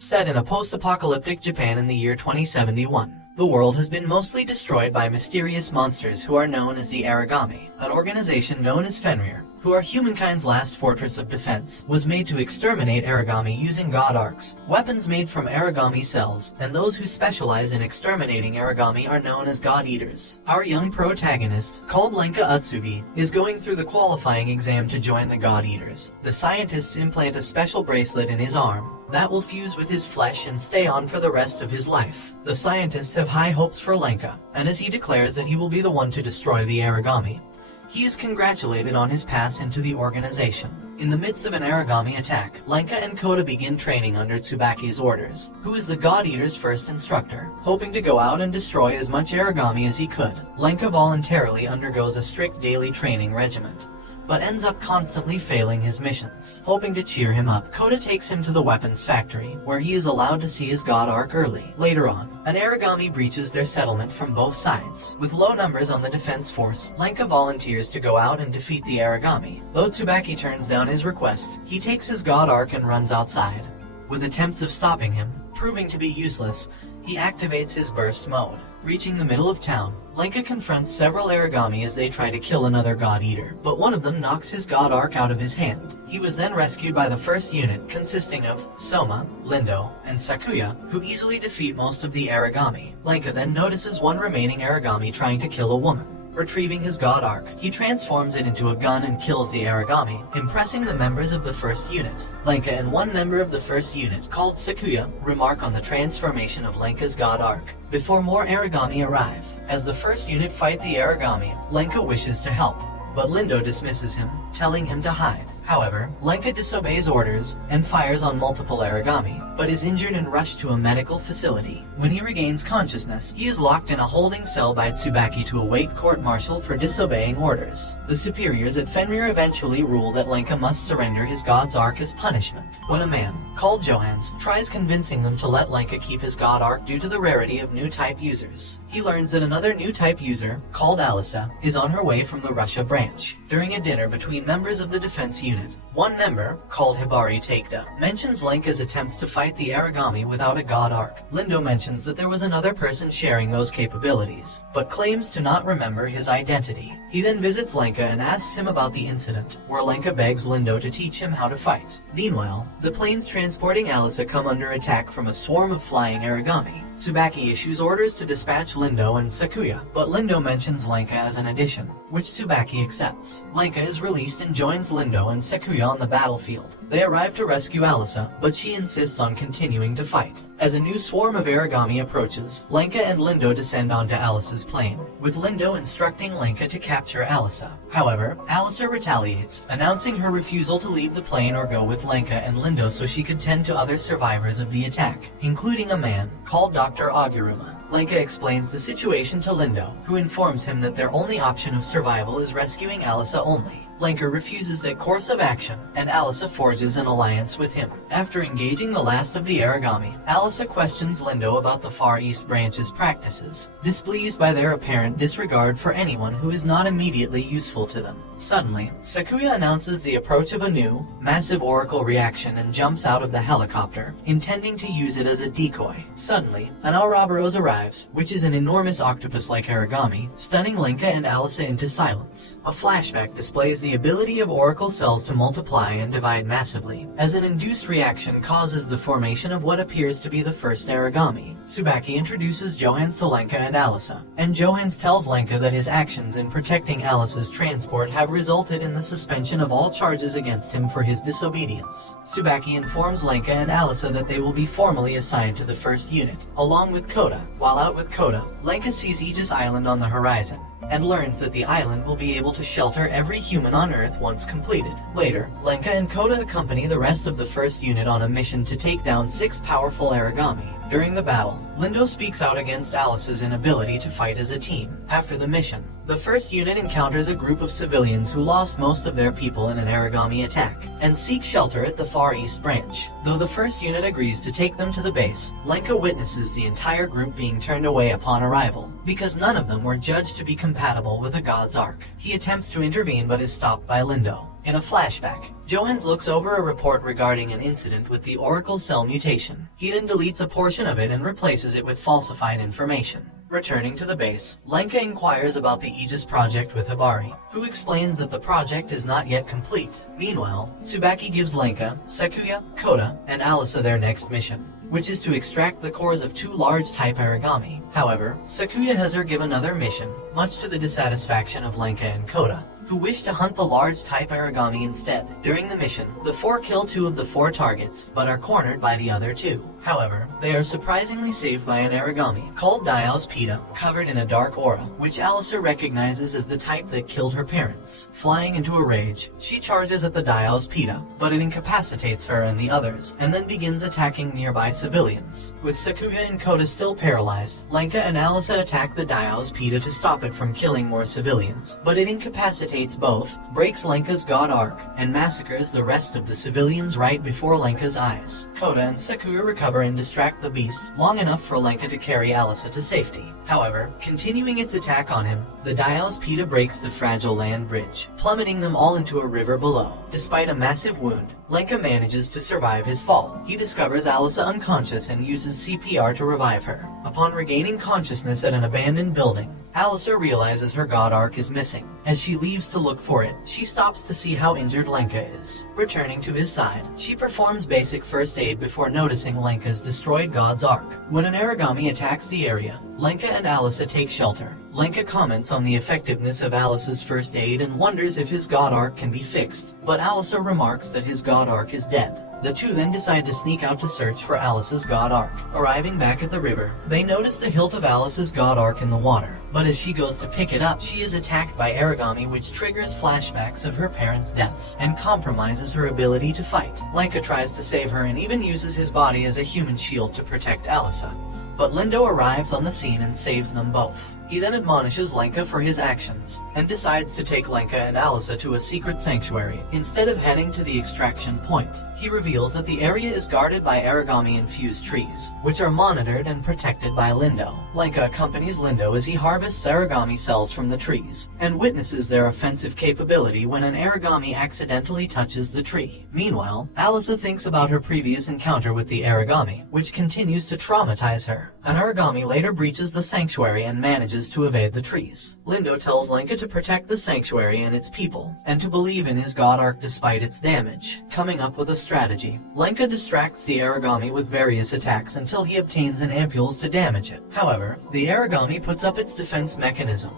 Set in a post-apocalyptic Japan in the year 2071, the world has been mostly destroyed by mysterious monsters who are known as the Aragami. An organization known as Fenrir, who are humankind's last fortress of defense, was made to exterminate Aragami using god arcs, weapons made from Aragami cells, and those who specialize in exterminating Aragami are known as god eaters. Our young protagonist, called Lenka Utsugi, is going through the qualifying exam to join the god eaters. The scientists implant a special bracelet in his arm that will fuse with his flesh and stay on for the rest of his life. The scientists have high hopes for Lenka, and as he declares that he will be the one to destroy the Aragami, he is congratulated on his pass into the organization. In the midst of an Aragami attack, Lenka and Kota begin training under Tsubaki's orders, who is the God Eater's first instructor. Hoping to go out and destroy as much Aragami as he could, Lenka voluntarily undergoes a strict daily training regiment, but ends up constantly failing his missions. Hoping to cheer him up, Kota takes him to the weapons factory, where he is allowed to see his god arc early. Later on, an Aragami breaches their settlement from both sides. With low numbers on the defense force, Lenka volunteers to go out and defeat the Aragami. Though Tsubaki turns down his request, he takes his god arc and runs outside. With attempts of stopping him proving to be useless, he activates his burst mode. Reaching the middle of town, Lenka confronts several Aragami as they try to kill another God Eater, but one of them knocks his God Arc out of his hand. He was then rescued by the first unit, consisting of Soma, Lindo, and Sakuya, who easily defeat most of the Aragami. Lenka then notices one remaining Aragami trying to kill a woman. Retrieving his god arc, he transforms it into a gun and kills the Aragami, impressing the members of the first unit. Lenka and one member of the first unit, called Sakuya, remark on the transformation of Lenka's god arc before more Aragami arrive. As the first unit fight the Aragami, Lenka wishes to help, but Lindo dismisses him, telling him to hide. However, Lenka disobeys orders and fires on multiple Aragami, but is injured and rushed to a medical facility. When he regains consciousness, he is locked in a holding cell by Tsubaki to await court-martial for disobeying orders. The superiors at Fenrir eventually rule that Lenka must surrender his god's arc as punishment. When a man, called Johans, tries convincing them to let Lenka keep his god arc due to the rarity of new type users, he learns that another new type user, called Alisa, is on her way from the Russia branch. During a dinner between members of the defense unit, one member, called Hibari Takeda, mentions Lenka's attempts to fight the Aragami without a god arc. Lindo mentions that there was another person sharing those capabilities, but claims to not remember his identity. He then visits Lenka and asks him about the incident, where Lenka begs Lindo to teach him how to fight. Meanwhile, the planes transporting Alisa come under attack from a swarm of flying Aragami. Tsubaki issues orders to dispatch Lindo and Sakuya, but Lindo mentions Lenka as an addition, which Tsubaki accepts. Lenka is released and joins Lindo and Sakuya on the battlefield. They arrive to rescue Alisa, but she insists on continuing to fight. As a new swarm of Aragami approaches, Lenka and Lindo descend onto Alisa's plane, with Lindo instructing Lenka to capture Alisa. However, Alisa retaliates, announcing her refusal to leave the plane or go with Lenka and Lindo so she could tend to other survivors of the attack, including a man called Dr. Aguruma. Lenka explains the situation to Lindo, who informs him that their only option of survival is rescuing Alisa only. Lenka refuses that course of action, and Alisa forges an alliance with him. After engaging the last of the Aragami, Alisa questions Lindo about the Far East Branch's practices, displeased by their apparent disregard for anyone who is not immediately useful to them. Suddenly, Sakuya announces the approach of a new, massive oracle reaction and jumps out of the helicopter, intending to use it as a decoy. Suddenly, an Ouroboros arrives, which is an enormous octopus-like Aragami, stunning Lenka and Alisa into silence. A flashback displays the ability of oracle cells to multiply and divide massively, as an induced reaction causes the formation of what appears to be the first Aragami. Tsubaki introduces Johans to Lenka and Alisa, and Johans tells Lenka that his actions in protecting Alisa's transport have resulted in the suspension of all charges against him for his disobedience. Tsubaki informs Lenka and Alisa that they will be formally assigned to the first unit, along with Kota. While out with Kota, Lenka sees Aegis Island on the horizon, and learns that the island will be able to shelter every human on Earth once completed. Later, Lenka and Kota accompany the rest of the first unit on a mission to take down 6 powerful Aragami. During the battle, Lindo speaks out against Alice's inability to fight as a team. After the mission, the first unit encounters a group of civilians who lost most of their people in an Aragami attack, and seek shelter at the Far East Branch. Though the first unit agrees to take them to the base, Lenka witnesses the entire group being turned away upon arrival, because none of them were judged to be compatible with a god's arc. He attempts to intervene but is stopped by Lindo. In a flashback, Johans looks over a report regarding an incident with the Oracle Cell mutation. He then deletes a portion of it and replaces it with falsified information. Returning to the base, Lenka inquires about the Aegis project with Hibari, who explains that the project is not yet complete. Meanwhile, Tsubaki gives Lenka, Sakuya, Kota, and Alisa their next mission, which is to extract the cores of 2 large type Aragami. However, Sakuya has her give another mission, much to the dissatisfaction of Lenka and Kota, who wish to hunt the large type Aragami instead. During the mission, the 4 kill 2 of the 4 targets, but are cornered by the other 2. However, they are surprisingly saved by an Aragami called Diao's Pita, covered in a dark aura, which Alisa recognizes as the type that killed her parents. Flying into a rage, she charges at the Diao's Pita, but it incapacitates her and the others, and then begins attacking nearby civilians. With Sakuya and Kota still paralyzed, Lenka and Alisa attack the Diao's Pita to stop it from killing more civilians, but it incapacitates both, breaks Lenka's god arc, and massacres the rest of the civilians right before Lenka's eyes. Kota and Sakuya recover and distract the beast long enough for Lenka to carry Alisa to safety. However, continuing its attack on him, the Diao's Pita breaks the fragile land bridge, plummeting them all into a river below. Despite a massive wound, Lenka manages to survive his fall. He discovers Alisa unconscious and uses CPR to revive her. Upon regaining consciousness at an abandoned building, Alisa realizes her god arc is missing. As she leaves to look for it, she stops to see how injured Lenka is. Returning to his side, she performs basic first aid before noticing Lenka's destroyed god's arc. When an Aragami attacks the area, Lenka and Alisa take shelter. Lenka comments on the effectiveness of Alisa's first aid and wonders if his god arc can be fixed, but Alisa remarks that his god arc is dead. The 2 then decide to sneak out to search for Alisa's god arc. Arriving back at the river, they notice the hilt of Alisa's god arc in the water, but as she goes to pick it up, she is attacked by Aragami, which triggers flashbacks of her parents' deaths and compromises her ability to fight. Lenka tries to save her and even uses his body as a human shield to protect Alisa, but Lindo arrives on the scene and saves them both. He then admonishes Lenka for his actions, and decides to take Lenka and Alisa to a secret sanctuary, instead of heading to the extraction point. He reveals that the area is guarded by Aragami-infused trees, which are monitored and protected by Lindo. Lenka accompanies Lindo as he harvests Aragami cells from the trees, and witnesses their offensive capability when an Aragami accidentally touches the tree. Meanwhile, Alisa thinks about her previous encounter with the Aragami, which continues to traumatize her. An Aragami later breaches the sanctuary and manages to evade the trees. Lindo tells Lenka to protect the sanctuary and its people, and to believe in his god arc despite its damage. Coming up with a strategy, Lenka distracts the Aragami with various attacks until he obtains an ampule to damage it. However, the Aragami puts up its defense mechanism,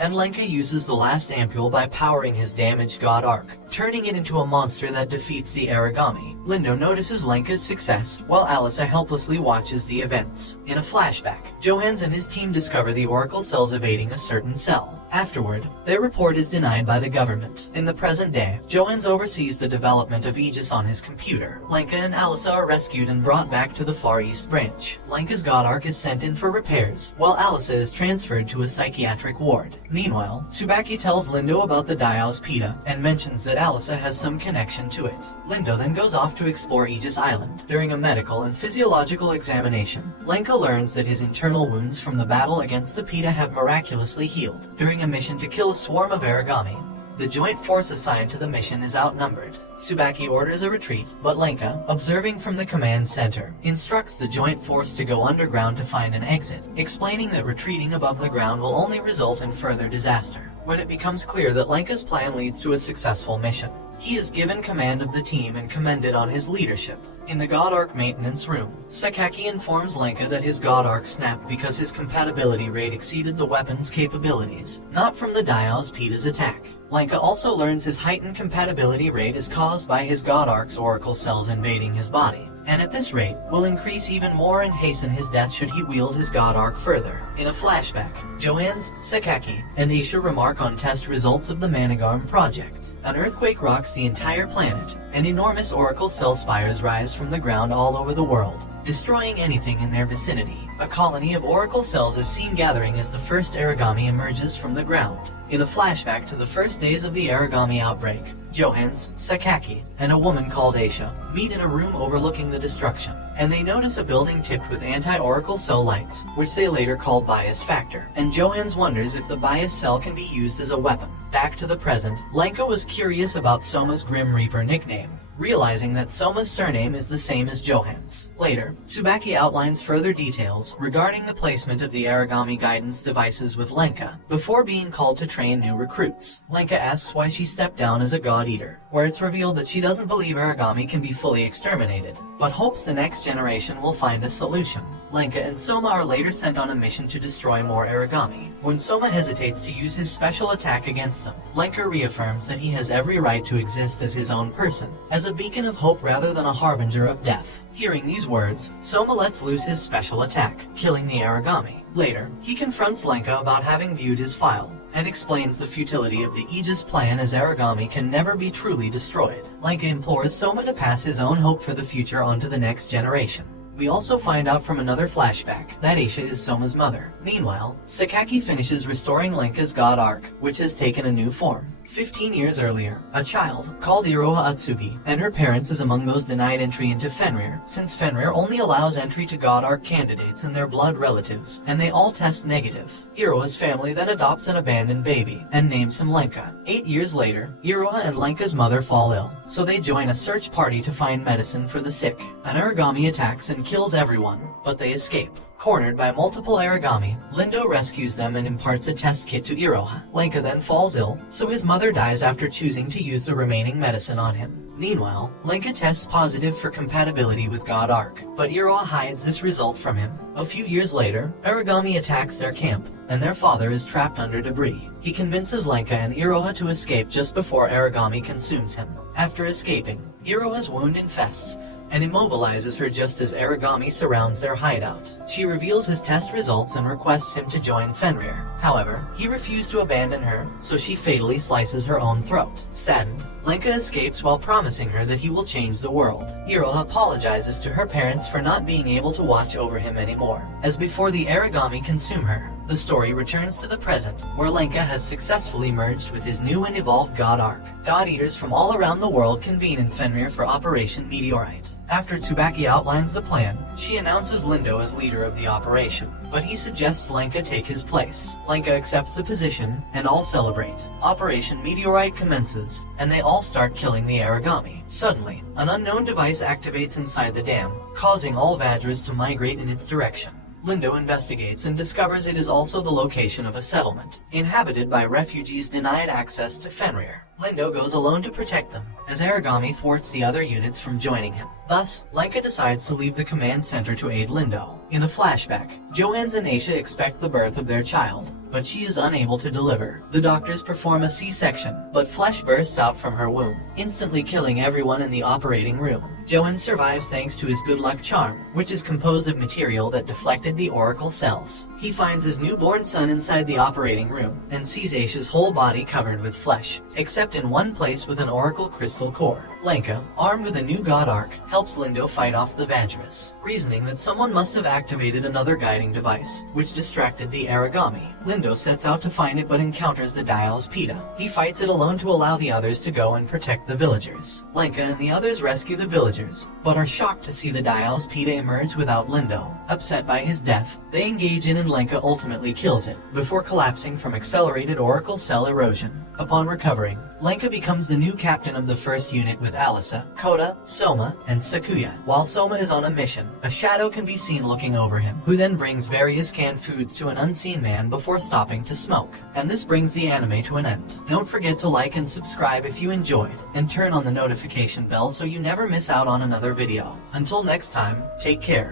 and Lenka uses the last ampule by powering his damaged god arc, turning it into a monster that defeats the Aragami. Lindo notices Lenka's success, while Alisa helplessly watches the events. In a flashback, Johans and his team discover the Oracle cells evading a certain cell. Afterward, their report is denied by the government. In the present day, Johans oversees the development of Aegis on his computer. Lenka and Alisa are rescued and brought back to the Far East branch. Lenka's god arc is sent in for repairs, while Alisa is transferred to a psychiatric ward. Meanwhile, Tsubaki tells Lindo about the Diao's Pita, and mentions that Alisa has some connection to it. Lindo then goes off to explore Aegis Island. During a medical and physiological examination, Lenka learns that his internal wounds from the battle against the Pita have miraculously healed. During a mission to kill a swarm of Aragami, the joint force assigned to the mission is outnumbered. Tsubaki orders a retreat, but Lenka, observing from the command center, instructs the joint force to go underground to find an exit, explaining that retreating above the ground will only result in further disaster. When it becomes clear that Lenka's plan leads to a successful mission, he is given command of the team and commended on his leadership. In the God Arc maintenance room, Sakaki informs Lenka that his God Arc snapped because his compatibility rate exceeded the weapon's capabilities, not from the Diao's Pita's attack. Lenka also learns his heightened compatibility rate is caused by his God Arc's Oracle cells invading his body, and at this rate, will increase even more and hasten his death should he wield his God Arc further. In a flashback, Johans, Sakaki, and Isha remark on test results of the Manigarm project. An earthquake rocks the entire planet, and enormous Oracle cell spires rise from the ground all over the world, destroying anything in their vicinity. A colony of Oracle cells is seen gathering as the first Aragami emerges from the ground. In a flashback to the first days of the Aragami outbreak, Johans, Sakaki, and a woman called Aisha meet in a room overlooking the destruction, and they notice a building tipped with anti-Oracle cell lights, which they later call Bias Factor, and Johans wonders if the Bias cell can be used as a weapon. Back to the present, Lenka was curious about Soma's Grim Reaper nickname, realizing that Soma's surname is the same as Johan's. Later, Tsubaki outlines further details regarding the placement of the Aragami guidance devices with Lenka before being called to train new recruits. Lenka asks why she stepped down as a god eater, where it's revealed that she doesn't believe Aragami can be fully exterminated, but hopes the next generation will find a solution. Lenka and Soma are later sent on a mission to destroy more Aragami. When Soma hesitates to use his special attack against them, Lenka reaffirms that he has every right to exist as his own person, as a beacon of hope rather than a harbinger of death. Hearing these words, Soma lets loose his special attack, killing the Aragami. Later, he confronts Lenka about having viewed his file, and explains the futility of the Aegis plan as Aragami can never be truly destroyed. Lenka implores Soma to pass his own hope for the future on to the next generation. We also find out from another flashback that Aisha is Soma's mother. Meanwhile, Sakaki finishes restoring Lenka's god arc, which has taken a new form. 15 years earlier, a child, called Iroha Atsugi, and her parents is among those denied entry into Fenrir, since Fenrir only allows entry to God Arc candidates and their blood relatives, and they all test negative. Iroha's family then adopts an abandoned baby, and names him Lenka. 8 years later, Iroha and Lenka's mother fall ill, so they join a search party to find medicine for the sick. An Aragami attacks and kills everyone, but they escape. Cornered by multiple Aragami, Lindo rescues them and imparts a test kit to Iroha. Lenka then falls ill, so his mother dies after choosing to use the remaining medicine on him. Meanwhile, Lenka tests positive for compatibility with God Arc, but Iroha hides this result from him. A few years later, Aragami attacks their camp, and their father is trapped under debris. He convinces Lenka and Iroha to escape just before Aragami consumes him. After escaping, Iroha's wound infests, and immobilizes her just as Aragami surrounds their hideout. She reveals his test results and requests him to join Fenrir. However, he refused to abandon her, so she fatally slices her own throat. Saddened, Lenka escapes while promising her that he will change the world. Iroha apologizes to her parents for not being able to watch over him anymore, as before the Aragami consume her. The story returns to the present, where Lenka has successfully merged with his new and evolved God Arc. God Eaters from all around the world convene in Fenrir for Operation Meteorite. After Tsubaki outlines the plan, she announces Lindo as leader of the operation, but he suggests Lenka take his place. Lenka accepts the position, and all celebrate. Operation Meteorite commences, and they all start killing the Aragami. Suddenly, an unknown device activates inside the dam, causing all Vajras to migrate in its direction. Lindo investigates and discovers it is also the location of a settlement, inhabited by refugees denied access to Fenrir. Lindo goes alone to protect them, as Aragami thwarts the other units from joining him. Thus, Lenka decides to leave the command center to aid Lindo. In a flashback, Johans and Aisha expect the birth of their child, but she is unable to deliver. The doctors perform a C-section, but flesh bursts out from her womb, instantly killing everyone in the operating room. Johan survives thanks to his good luck charm, which is composed of material that deflected the oracle cells. He finds his newborn son inside the operating room, and sees Aisha's whole body covered with flesh, except in one place with an oracle crystal core. Lenka, armed with a new God Arc, helps Lindo fight off the Vajras, reasoning that someone must have activated another guiding device, which distracted the Aragami. Lindo sets out to find it but encounters the Dial's Pita. He fights it alone to allow the others to go and protect the villagers. Lenka and the others rescue the villagers, but are shocked to see the Dial's Pita emerge without Lindo. Upset by his death, they engage in and Lenka ultimately kills it, before collapsing from accelerated oracle cell erosion. Upon recovering, Lenka becomes the new captain of the first unit with Alisa, Kota, Soma, and Sakuya. While Soma is on a mission, a shadow can be seen looking over him, who then brings various canned foods to an unseen man before stopping to smoke. And this brings the anime to an end. Don't forget to like and subscribe if you enjoyed, and turn on the notification bell so you never miss out on another video. Until next time, take care.